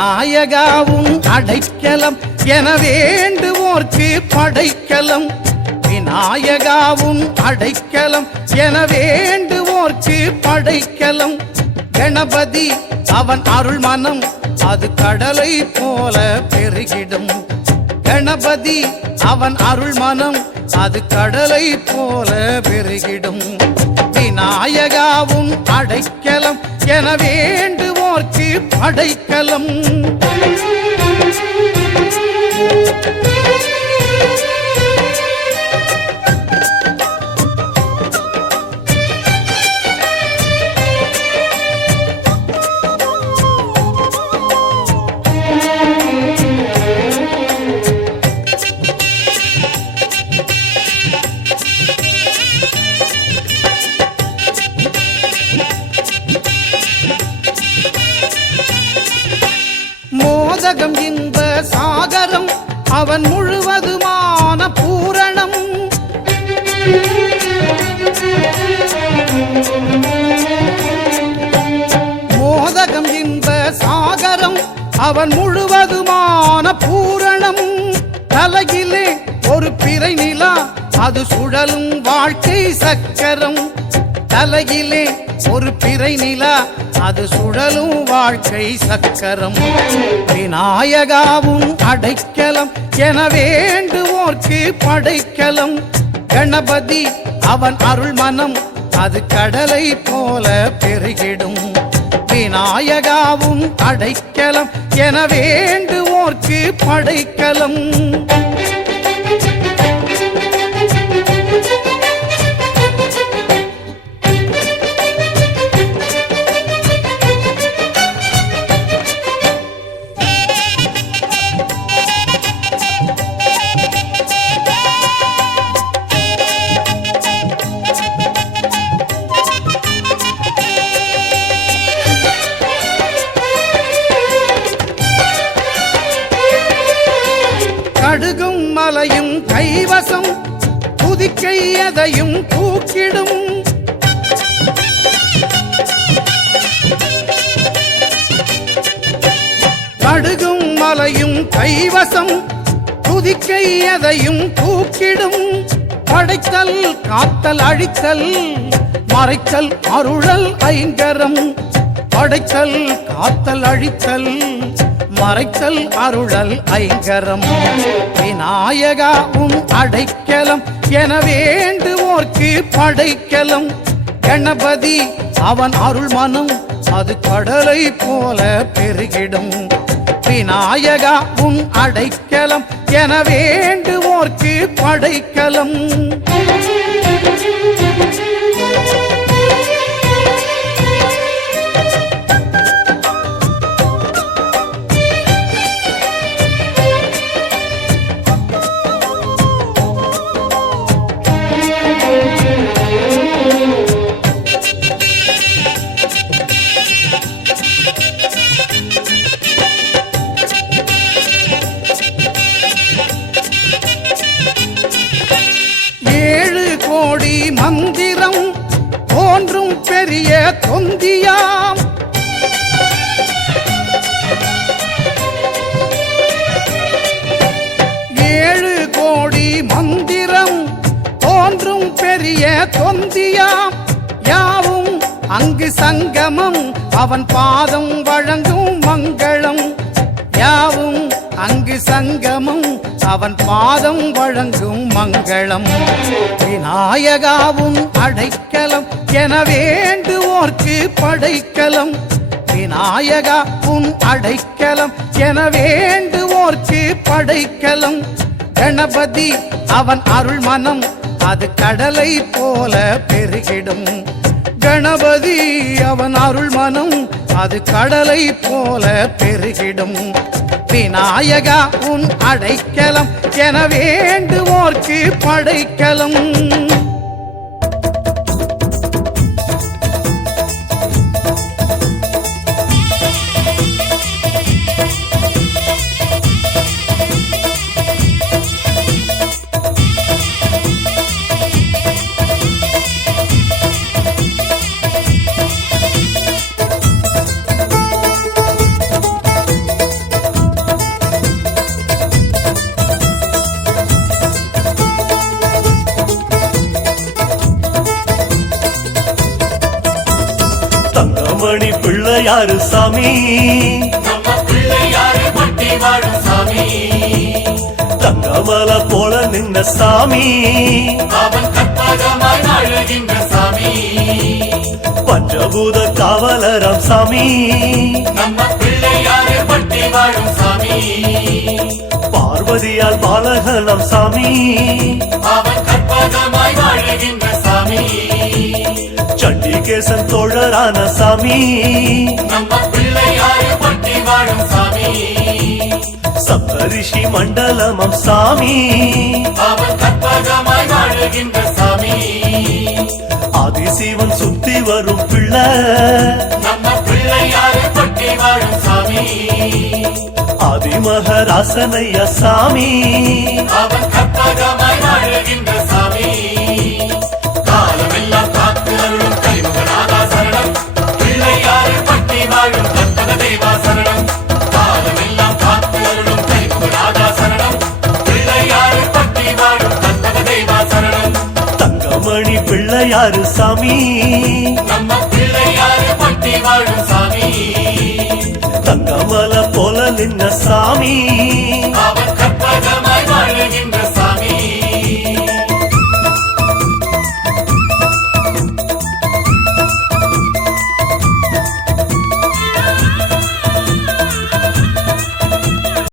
நாயகாவும் அடைக்கலம் என வேண்டுவோர்க்கு படைக்கலம். விநாயகாவும் அடைக்கலம் என வேண்டுவோர்க்கு படைக்கலம். கணபதி அவன் அருள் மனம் அது கடலை போல பெருகிடும். கணபதி அவன் அருள் மனம் அது கடலை போல பெருகிடும். விநாயகாவும் அடைக்கலம் என வேண்டுவோர்க்கு படைக்கலம். அவன் முழுவதுமான பூரணம். மோதகம் இன்ப சாகரம் அவன் முழுவதுமான பூரணம். தலையிலே ஒரு பிறை நிலா அது சுழலும் வாழ்க்கை சக்கரம். தலையிலே ஒரு பிறை நிலா அது சுழலும் வாழ்க்கை சக்கரம். விநாயகாவும் அடைக்கலம் என வேண்டுவோர்க்கு படைக்கலம். கணபதி அவன் அருள் மனம் அது கடலை போல பெருகிடும். விநாயகாவும் அடைக்கலம் என வேண்டுவோர்க்கு படைக்கலம். நடுகும் மலையும் கைவசம் புதிக்கை எதையும் தூக்கிடும். நடுகும் மலையும் கைவசம் துதிக்கை எதையும் தூக்கிடும். படைத்தல் காத்தல் அழித்தல் மறைத்தல் அருளல் ஐங்கரம். படைத்தல் காத்தல் அழித்தல். மறைச்சல் அருளல் ஐங்கரம் விநாயகாவும் அடைக்கலம் என வேண்டுவோர்க்கு படைக்கலம். கணபதி அவன் அருள் மனம் அது கடலை போல பெருகிடும். விநாயகா உன் அடைக்கலம் என வேண்டுவோர்க்கு படைக்கலம். கோடி தோன்றும் பெரிய தொந்தியாம். ஏழு கோடி மந்திரம் தோன்றும் பெரிய தொந்தியாம். யாவும் அங்கு சங்கமம் அவன் பாதம் வழங்கும் மங்களம். யாவும் அங்கு சங்கமும் அவன் பாதம் வழங்கும் மங்களம். விநாயகாவும் அடைக்கலம் என வேண்டுவோர்க்கு படைக்கலம். விநாயகா உன் அடைக்கலம் என வேண்டுவோர்க்கு படைக்கலம். கணபதி அவன் அருள் மனம் அது கடலை போல பெருகிடும். கணபதி அவன் அருள் மனம் அது கடலை போல பெருகிடும். விநாயகா உன் அடைக்கலம் என வேண்டுவோர்க்கு படைக்கலம். நம்ம பிள்ளையாரு சாமி. தங்கமல போல நின்ன சாமி. பஞ்சபூத காவலரம் சாமி. பார்வதியால் பாலகனம் சாமி. அவன் கற்பகமாய் வாழுகின்ற சாமி. சண்டிகேசன் தோழரான சாமி. சப்தரிஷி மண்டலமம் சாமி. ஆதிசிவன் சுத்தி வரும் பிள்ளை. ஆதிமகராசனைய சாமி. அவன் கற்பகமாய் வாழுகின்ற பிள்ளையாரு சாமி? நம்ம பிள்ளையாரு பட்டி வாழும் சாமி. தங்கமல போல நின்ன சாமி.